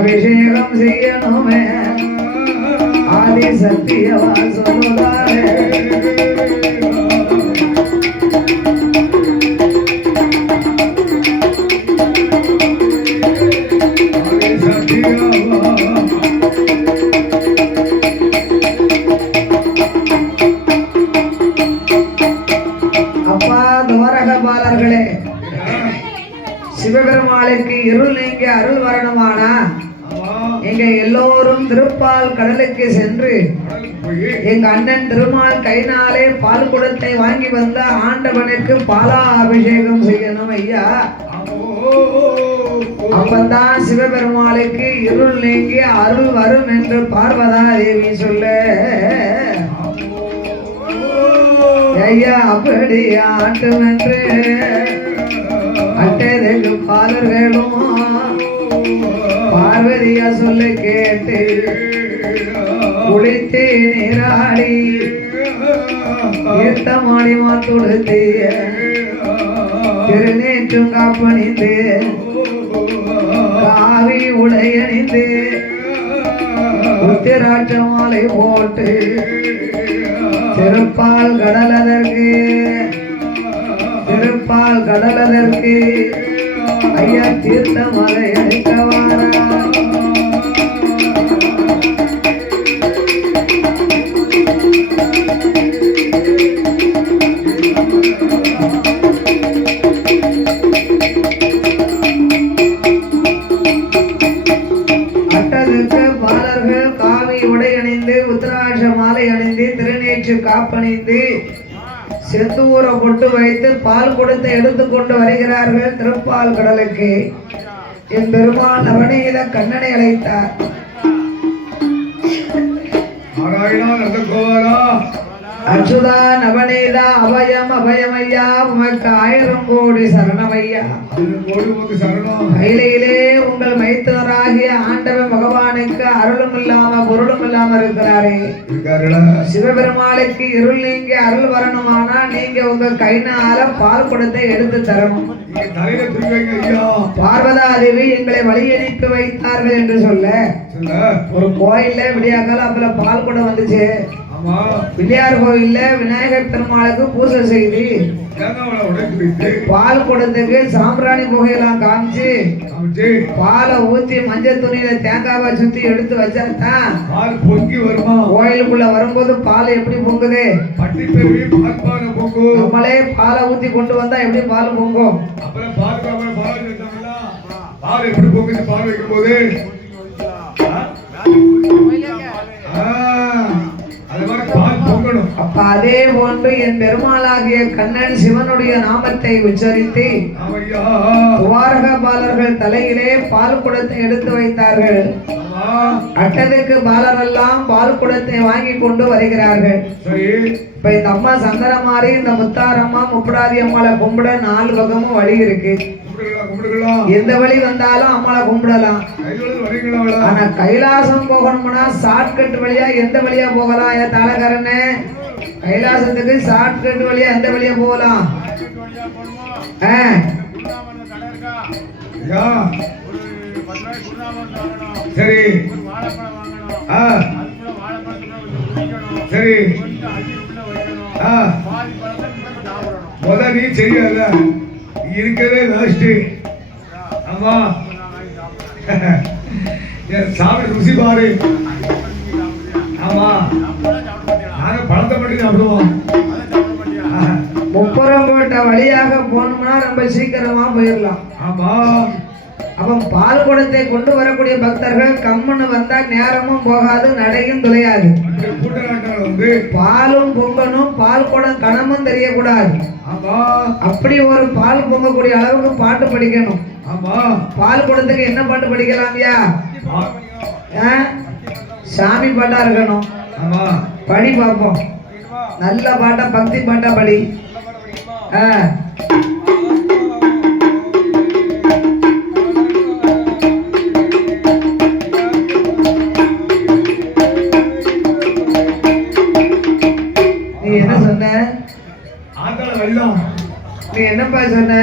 அபிஷேகம் செய்யணுமே ஆதி சத்தியவா சொல்லுதாரே சிவபெருமாளுக்கு இருள் நீங்க அருள் வரணுமானா எங்க எல்லோரும் திருப்பால் கடலுக்கு சென்று எங்க அண்ணன் திருமால் கைனாலே பால் குடத்தை வாங்கி வந்த ஆண்டவனுக்கு பாலா அபிஷேகம் செய்யணும் ஐயா. அப்பதான் சிவபெருமாளுக்கு இருள் நீங்கி அருள் வரும் என்று பார்வதா தேவி சொல்ல ஐயா அப்படி ஆட்டும் என்று அட்டதற்கு பாலர்களும் பார்வதியா சொல்ல கேட்டு குளித்து நீராடி ஏத்தமாடி மாத்துடுத்து திருநேற்றும் காப்பணிந்து காவி உடையணிந்து உத்திராட்ச மாலை போட்டு திருப்பால் கடலதற்கு ஐயா தீர்த்த மலை அழைக்கவாரா அட்டதுக்கு பாலர்கள் காவி உடை அணிந்து உத்திராட்ச மாலை அணிந்து திருநேற்று காப்பணிந்து செந்தூர பொட்டு வைத்து பால் கொடுத்து எடுத்துக்கொண்டு வருகிறார்கள் திருப்பால் கடலுக்கு. என் பெருமாள் நவநீத கண்ணனை அழைத்தார். அச்சுதா நவநீதா அபயம் அபயமையா உமக்கு 1000 கோடி சரணமையா. கையிலே உங்கள் மைத்தராகிய ஆண்டவன் பகவானுக்கு அருளும் இல்லாம பொருளும் இல்லாம இருக்கிறாரே. சிவபெருமாளுக்கு இருள் நீங்க அருள் வரணுமானா நீங்க உங்க கைனால பால் குடத்தை எடுத்து தரணும். பார்வதாதேவி எங்களை வழி அனுப்பி வைத்தார்கள் என்று சொல்ல ஒரு கோயில்ல விடியாக்கால அப்பல பால் குடம் வந்துச்சு. பிள்ளையார் கோயில்ல விநாயகர் பெருமாளுக்கு பூஜை செய்து பால் குடத்துக்கு சாம்பிராணி புகையெல்லாம் காமிச்சு பாலை ஊத்தி மஞ்சள் துணியில தேங்காவை சுத்தி எடுத்து வச்சாதான் பொங்கி வருமா. கோயிலுக்குள்ள வரும்போது பால் எப்படி பொங்குது? நம்மளே பாலை ஊத்தி கொண்டு வந்தா எப்படி பால் பொங்கும்? பால் எப்படி பொங்குது? பால் வைக்கும் போது அப்ப அதே போன்று என் பெருமாளாகிய கண்ணன் சிவனுடைய நாமத்தை உச்சரித்து துவாரக பாலர்கள் தலையிலே பால் குடத்தை எடுத்து வைத்தார்கள். அட்டதுக்கு பாலரெல்லாம் பால் குடத்தை வாங்கி கொண்டு வருகிறார்கள். இப்ப இந்த அம்மா சங்கரமாரி இந்த முத்தாரம்மா முப்படாதி அம்மாளை கும்பிட 4 பக்கமும் வழி இருக்கு. எந்த வழி வந்தாலும் அம்மாளை கும்பிடலாம். ஆனா கைலாசம் போகணும்னா ஷார்ட்கட் வழியா எந்த வழியா போகலாம்? ஏன் தாளக்காரன்னு கைலாசத்துக்கு ஷார்ட்கட் வழியா எந்த வழியா போகலாம்? சரி சரி முதல் சரியாத இருக்கவே வேஸ்ட். ஆமா சாமி ருசி பாரு. ஆமா நாங்க பழத்தை மட்டும் சாப்பிடுவோம். முப்புறங்கோட்டை வழியாக போனோம்னா ரொம்ப சீக்கிரமா போயிடலாம். ஆமா அப்ப பால் குடத்தை கொண்டு வரக்கூடிய பக்தர்கள் கம்முன்னு வந்தா நேரமும் போகாது, நடையும் துளையாது. பாலும் பொங்கணும், பால் குடம் கணமும் தெரியக்கூடாது. அப்படி ஒரு பால் பொங்கக்கூடிய அளவுக்கு பாட்டு படிக்கணும். பால் குடத்துக்கு என்ன பாட்டு படிக்கலாம்யா? சாமி பாட்டா இருக்கணும். படி பார்ப்போம். நல்ல பாட்டா பக்தி பாட்டா படி. நீ என்ன சொன்ன? நீ என்னப்பா சொன்ன?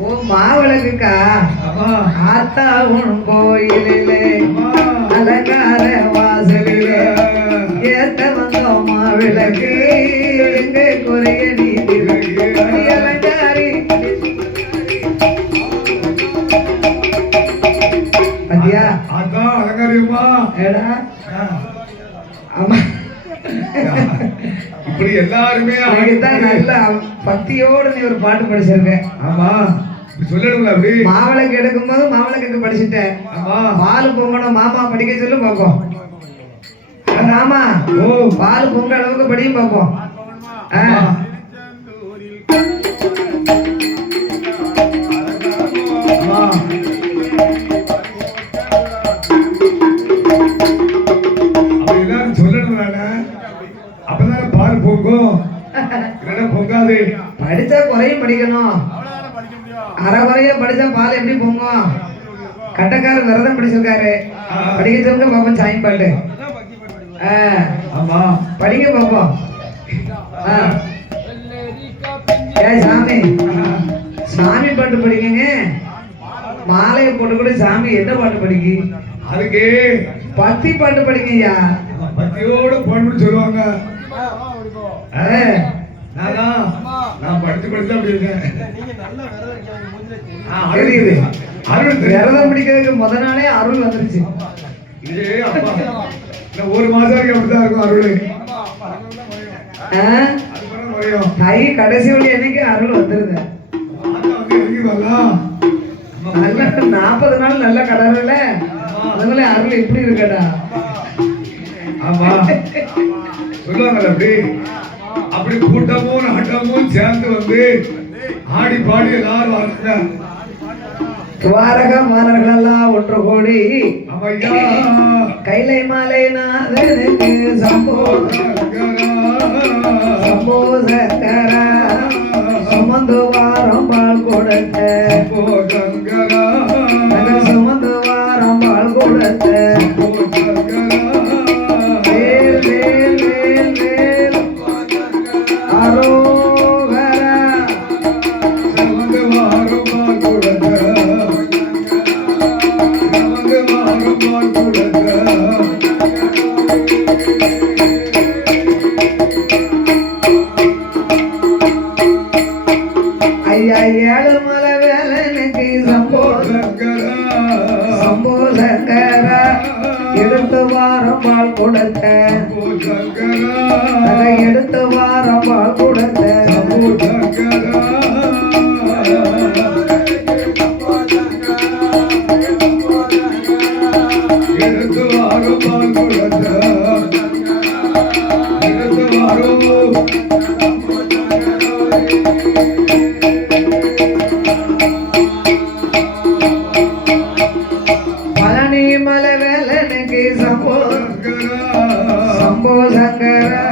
ஓ மாவிளக்குக்கா? ஆத்தா உன் கோயிலிலே அலங்கார வாசலிலே ஏத்த வந்தோமா விளக்கு எங்க குறைய நீதி அலங்காரி பத்தியா ஆத்தா அலங்காரியம்மா ஏடா ஆமா இப்படி எல்லாருமே தான் நல்ல பக்தியோடு நீ ஒரு பாட்டு படிச்சிருக்க. ஆமா சொல்லணுங்களா அப்படி மாவிளக்கு எடுக்கும் போது மாவிளக்கு படிச்சுட்டேன். பால் பொங்கணும் மாமா படிக்க சொல்லு பார்ப்போம். ஆமா ஓ பால் பொங்க அளவுக்கு படியும் பார்ப்போம். படிச்சா குறையும் படிக்கணும். அரை குறைய படிச்சா பால் எப்படி பொங்கும்? கட்டக்காரர் விரதம் படிச்சிருக்காரு. படிக்க சொல்லுங்க பாப்போம் சாமி பாட்டு. படிக்க பாப்போம். சாமி சாமி பாட்டு படிக்கங்க. மாலையை போட்டு கூட சாமி என்ன பாட்டு படிக்கு? அதுக்கு பக்தி பாட்டு படிங்கய்யா. பக்தியோடு பாட்டு சொல்லுவாங்க. நான் படிச்சு அப்படி இருக்கேன். விரதம் பிடிக்கிறதுக்கு முத நாளே அருள் வந்துருச்சு. ஒரு மாசம் வரைக்கும் அப்படிதான் இருக்கும் அருள். தை கடைசி வழி என்னைக்கு அருள் வந்துருது. 40 நாள் நல்ல கடவுள அதுங்களே அருள் எப்படி இருக்கடா. ஆமா சொல்லுவாங்க அப்படி. அப்படி கூட்டமும் நாட்டமும் சேர்ந்து வந்து ஆடி பாடி எல்லாரும் வராங்க. துவாரக மாணவர்கள் எல்லாம் ஒன்று கூடி கைலை மாலை நாதனுக்கு சம்போ சம்போ சங்கரா சுமந்து வாரம் பால் கொடுத்த சுமந்து வாரம் பால் கொடுத்த ஏழுமலை வேலனுக்கு சம்போ சம்போ சங்கரா எடுத்து வாரம் பால் கொடுத்த எடுத்து வாரம் பால் கொடுத்த எடுத்து வாரம் பால் கொடுத்த எடுத்து வாரம் சம்போ சங்கரா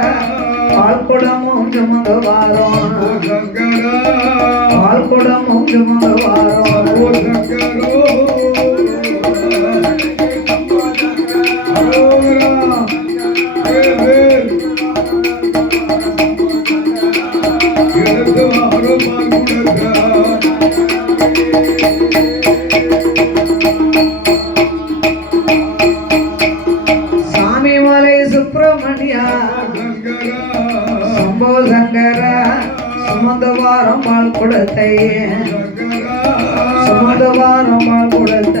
பால் குடமும் சுமந்து வாரம் பால் குடமும் சுமந்து வாரம் எடுத்து வாரம் பால் கொடுத்த சுப்பிரமணியா சம்போ சங்கரா சுமந்து வாரம் பால் கொடுத்த சுமந்து வாரம் பால் கொடுத்த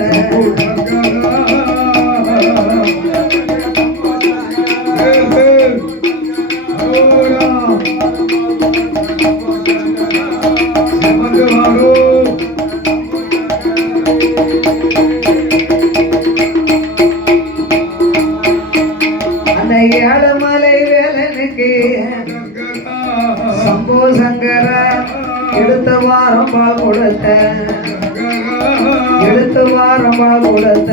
ஏழுமலை வேலனுக்கு சம்போ சங்கரா எடுத்த வாரம் பால் கொடுத்த எடுத்து வாரம் பால் கொடுத்த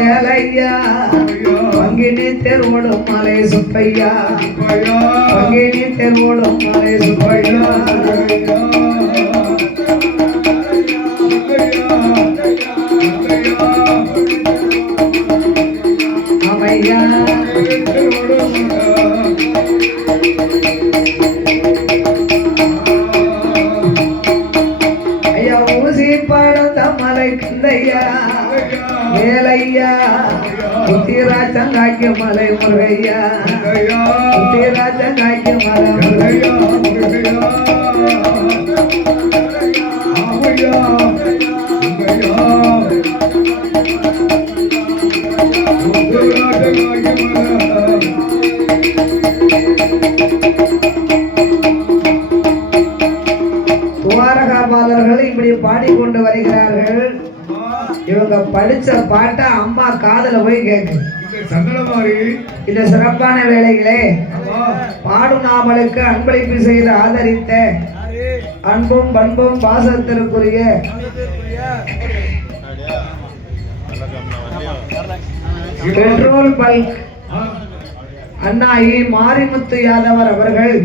வேலையா பங்கினி தெருவோடு மலை சுப்பையா தேர்வோடும் மலை சுப்பையா அமையா ஐயா ஊசி படத்த மலை கந்தையா ஏலையா புத்திராஜங்காய்க்கு மலை முருகையா புத்திராஜங்காய்க்கு மலை முருகையா துவாரகாபாலர்கள் இப்படி பாடிக்கொண்டு வருகிறார்கள். இவங்க படிச்ச பாட்டை அம்மா காதுல போய் கேக்கு. இந்த சிறப்பான வேளைகளே பாடும் நாமலுக்கு அன்பளிப்பு செய்து ஆதரித்த அன்பும் பண்பும் பாசத்திற்குரிய பெட்ரோல் பல்க் அண்ணாயி மாரிமுத்து யாதவர் அவர்கள்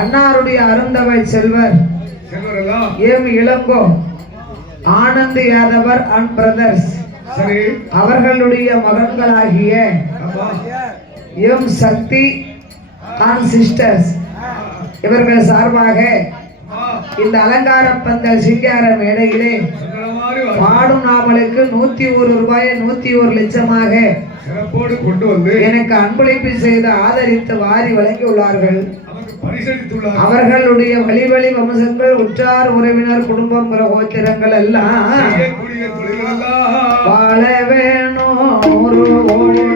அன்னாருடைய அருந்தவை செல்வர் M Ilango Anand Yadavar and brothers அவர்களுடைய மகன்களாகிய எம் சக்தி அண்ட் சிஸ்டர்ஸ் இவர்கள் சார்பாக இந்த அலங்கார பந்தல் சிங்கார மேடையிலே பாடும் நாமலுக்கு 101 ரூபாய் 101 லட்சமாக கொண்டு வந்து எனக்கு அன்பளிப்பு செய்து ஆதரித்து வாரி வழங்கியுள்ளார்கள். அவர்களுடைய வழி வழி வம்சங்கள் உற்றார் உறவினர் குடும்பம் கோத்திரங்கள் எல்லாம் வாழ வேணும் ஒரு ஓடி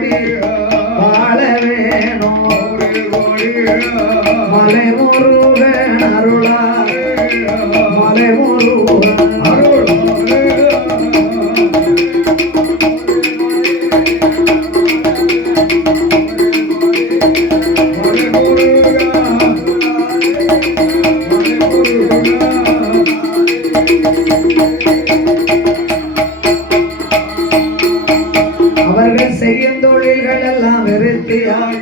வாழ வேணும் மலை முருகன் அருளா மலை முருகன் அவர்கள் செய்யும் தொழில்கள் எல்லாம் வெறுத்தியாக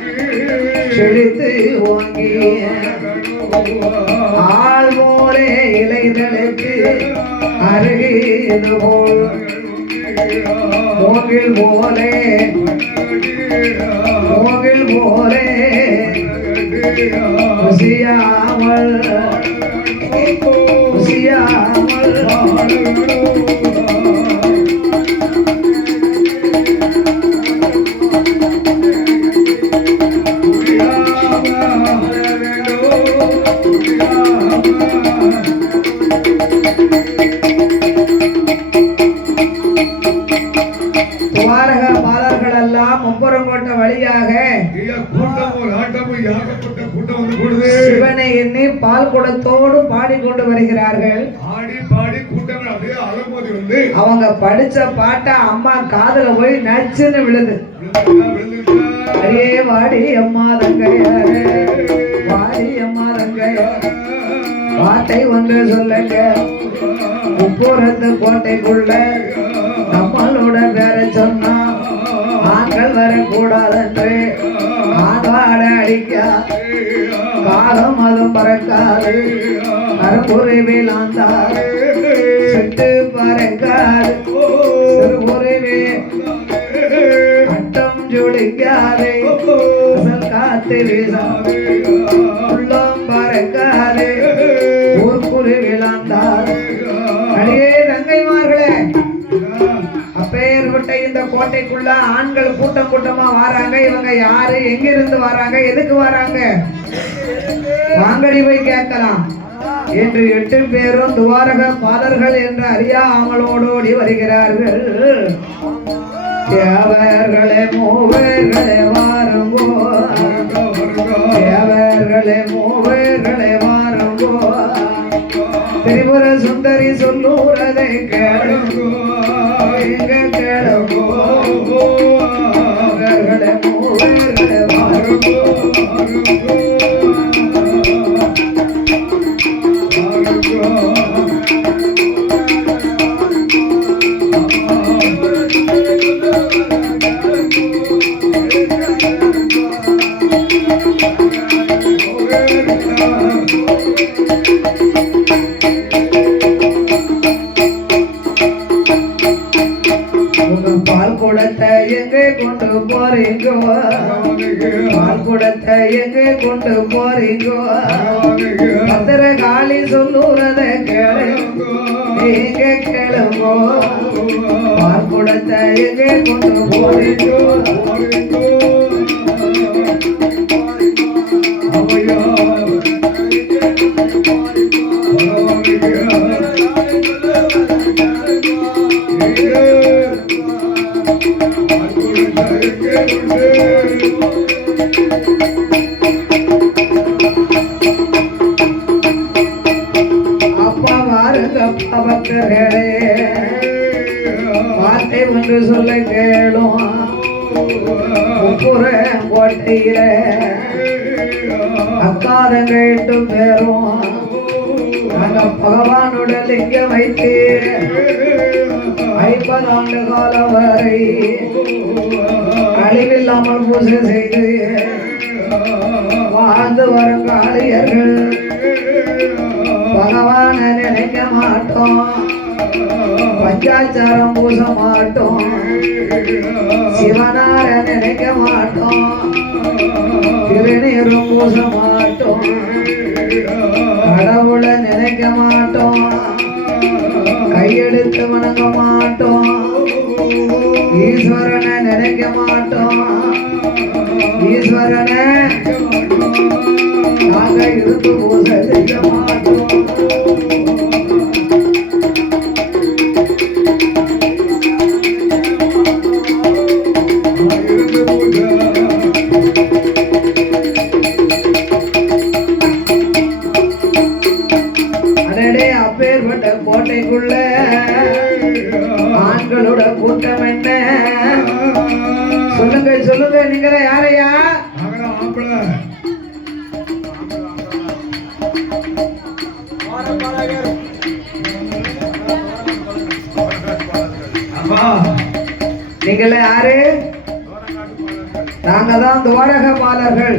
செழித்து ஓங்கிய ஆள்மோரே இலைகளுக்கு அருகிது போல் மோகில் போலே மோகில் போலே உசியாமல் உசியாமல் துவாரகாபாலர்கள் எல்லாம் முப்புறங்கோட்ட வழியாக சிவனை எண்ணி பால் குடத்தோடு பாடிக்கொண்டு வருகிறார்கள். அவங்க படிச்ச பாட்டை அம்மா காதுல போய் நச்சுன்னு விழுது. அடியே வாடி அம்மா தங்கையாரே வாடி அம்மா தங்கையாரே வார்த்தை ஒன்று சொல்லுங்க முப்புறத்து கோட்டைக்குள்ள நம்மளோட பேர சொன்னா ஆண்கள் வரக்கூடாதென்று ஆண்பாட அடிக்கா காலம் அதுவும் பறக்காது கருப்புரிவில் ஆந்தாரு செட்டு பறக்காது சிறுபுரிவே கட்டம் ஜொலிக்காது காத்து வீசாது உள்ளம் பறக்காது ஊர்குருவில் ஆந்தாரு. அடியே தங்கைமார்களே அப்பேற்பட்ட இந்த கோட்டைக்குள்ள ஆண்கள் கூட்டம் கூட்டமா வராங்க. இவங்க யாரு எங்கிருந்து வராங்க எதுக்கு வராங்க வாங்கடி போய் கேட்கலாம் என்று 8 பேரும் துவாரகாபாலர்கள் என்று அறியாமலோடு ஓடி வருகிறார்கள். தேவர்களே மூவர்களே வாருங்கோ தேவர்களே மூவர்களே வாருங்கோ திரிபுர சுந்தரி சொல்லுறதை கேளுங்கோ எங்க கேளுங்கோ தேவர்களே மூவர்களே வாருங்கோ உங்க பால் குடத்தை எங்கே கொண்டு போறீங்கோ பால் குடத்தை எங்கே கொண்டு போறீங்கோ பத்திர காளி சொல்லுறத கேளு நீங்க கேளுங்கோ பால் குடத்தை எங்கே கொண்டு போறீங்கோ அப்பா வாருங்க பக்தர்களே வார்த்தை ஒன்று சொல்ல கேளும் உப்புற கோட்டையில அக்காரங்க 8 பேரும் நாங்க பகவானோட லிங்க வைத்து 50 ஆண்டு காலம் வரை அழிவில்லாமல் பூஜை செய்து வாழ்ந்து வரும் காளியர்கள் பகவான நினைக்க மாட்டோம் பஞ்சாச்சாரம் பூச மாட்டோம் சிவனார நினைக்க மாட்டோம் திருநீரும் பூச மாட்டோம் கடவுளை நினைக்க மாட்டோம் கையெடுத்து வணங்க மாட்டோம் ஈஸ்வரனை நினைக்க மாட்டோம் ஈஸ்வரனை நாங்க இருந்து பூஜை செய்ய மாட்டோம் அடடே அப்பேற்பட்ட கோட்டைக்குள்ள ஆண்களோட கூட்டம் என்ன சொல்லுங்க சொல்லுங்க நீங்க யாரையா நீங்கள யாரு நாங்க தான் துவாரக பாலர்கள்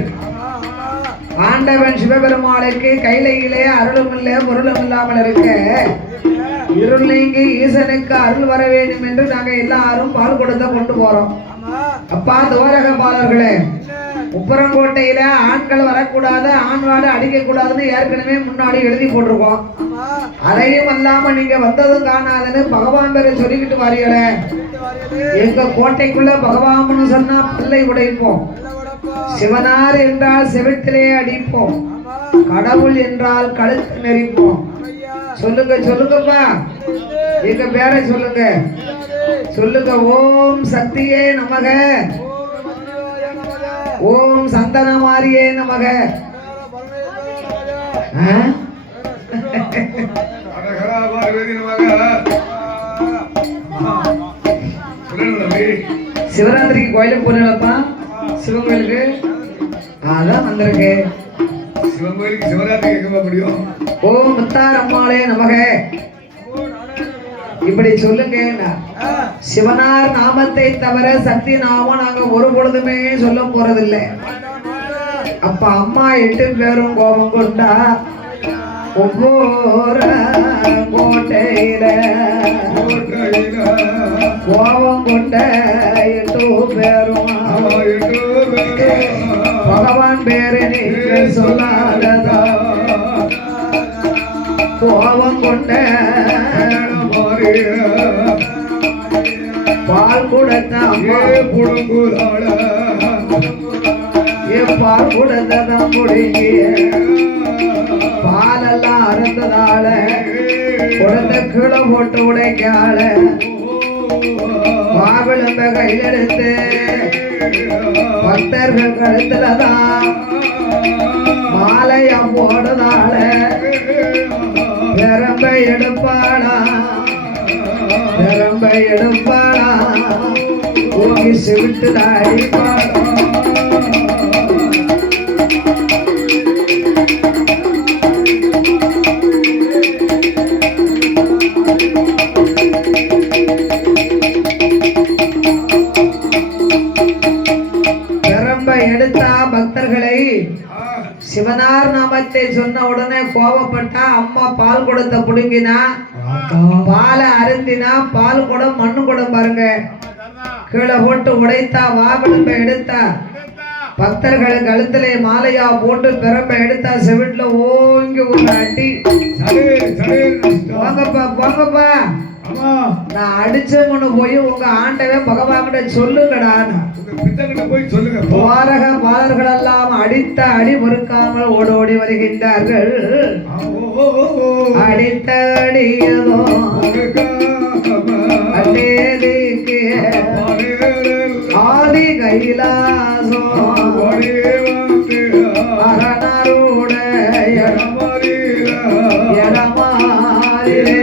ஆண்டவன் சிவபெருமாளுக்கு கைலையிலே அருளும் இல்லை பொருளும் இல்லாமல் இருக்க இருள் நீங்கி ஈசனுக்கு அருள் வர வேண்டும் என்று நாங்க எல்லாரும் பால் கொடுத்த கொண்டு போறோம். அப்பா துவாரக பாலர்களே உப்பரங்கோட்டையில ஆண்கள் வரக்கூடாது ஆண்வாடு அடிக்க கூடாதுன்னு ஏற்கனவே முன்னாடி எழுதி போட்டிருக்கோம். அதையும் அல்லாம நீங்க வந்ததும் காணாதுன்னு பகவான் பேரை சொல்லிக்கிட்டு வாரியல. எங்க கோட்டைக்குள்ள பகவான் சொன்னா பிள்ளை உடைப்போம், சிவனார் என்றால் செவிட்டிலே அடிப்போம், கடவுள் என்றால் கழுத்து நெறிப்போம். சொல்லுங்க சொல்லுங்கப்பா எங்க பேரை சொல்லுங்க சொல்லுங்க. ஓம் சக்தியே நமக, ஓம் சந்தனமாரியே நமக. சிவராத்திரிக்கு கோயிலுக்கு போனப்பா சிவன் கோயிலுக்கு அதான் வந்திருக்கு. சிவன் கோயிலுக்கு சிவராத்திரி கேட்க முடியும். ஓம் முத்தாரம்மாளே நமக இப்படி சொல்லுங்க. சிவனார் நாமத்தை தவிர சக்தி நாமம் நாங்க ஒரு பொழுதுமே சொல்ல போறதில்லை. அப்ப அம்மா 8 பேரும் கோபம் கொண்டா ஒவ்வொரு கோட்டையில கோபம் கொண்ட 8 பேரும் பகவான் பேரை நீங்க சொல்லாததா கோபம் கொண்ட பால் கொடுத்தான் பால் கொடுத்ததான் முடிங்கிய பாலெல்லாம் அறுந்ததால கொடுத்த கீழே போட்டு உடைக்கால பாவிளம்ப கையில் எடுத்து பக்தர்கள் கழுத்துலதான் மாலையா போடுதால பெரம்ப எடுப்பாளா பெரம்ப எடுப்பாளா ஊங்கி சிவிட்டு அடிப்பாளா. பெரம்ப எடுத்தா பக்தர்களை சிவனார் நாம நாமத்தை சொன்ன உடனே கோபப்பட்டா அம்மா பால் குடத்தை புடுங்கினா, பாலை அருந்தினா, பால் குடம் மண்ணு குடம் பாருங்க கீழே போட்டு உடைத்தா, வாகனத்தை எடுத்தா, பக்தர்கள் கழுத்திலே மாலையா போட்டு பிறப்பை எடுத்தா, செவிட்ல ஓங்கி ஒரு அடி. போங்கப்பா போங்கப்பா, நான் அடிச்சவனு போய் உங்க ஆண்டவே பகவான்கிட்ட சொல்லுங்கடா. துவாரக பாலர்கள் எல்லாம் அடித்த அடி பொறுக்காமல் ஓடோடி வருகின்றார்கள். அடித்த அடியதோ அட்டேதிக்கு ஆதி கைலாசோ அரணருடைய எடமாறிலே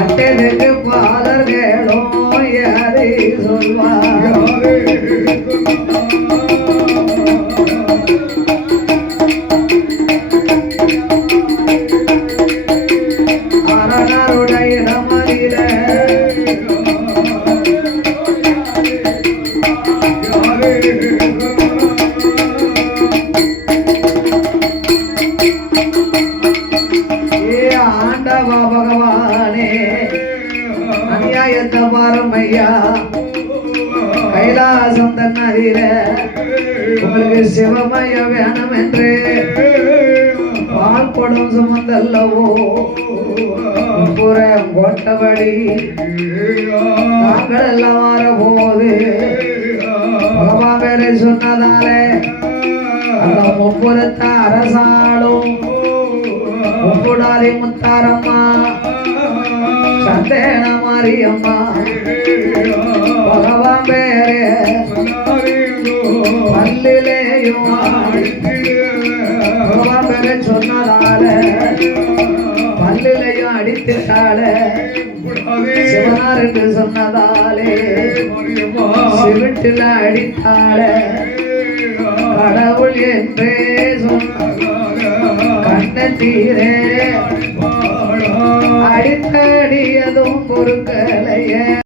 அட்டேதுக்கு பாலர்களோ யாரை சொல்வார். அரணருடைய இடமறிலே ஆண்டவா பகவானே, அநியாயத்தை பாருமையா, கைலாசம் தன்னதில உங்களுக்கு சிவமய வேணும் என்று பால் கொடும் சுமந்தல்லவோ புறம் போட்டபடி நாங்கள் எல்லாம் வர போது பகவான் வேற சொன்னதாலே அந்த முப்புறத்த அரசாளும் முப்புடாதி முத்தாரம்மா சந்தேன மாரியம்மா பகவான் பேரே பல்லிலேயும் பகவான் பேரே சொன்னதால பல்லிலையும் அடித்துட்டால சிவனார் என்று சொன்னதாலே சிவிட்டில அடித்தால கடவுள் என்றே சொன்ன கண்ணத்தீரே அடித்தடியதும் பொறுக்கலையே.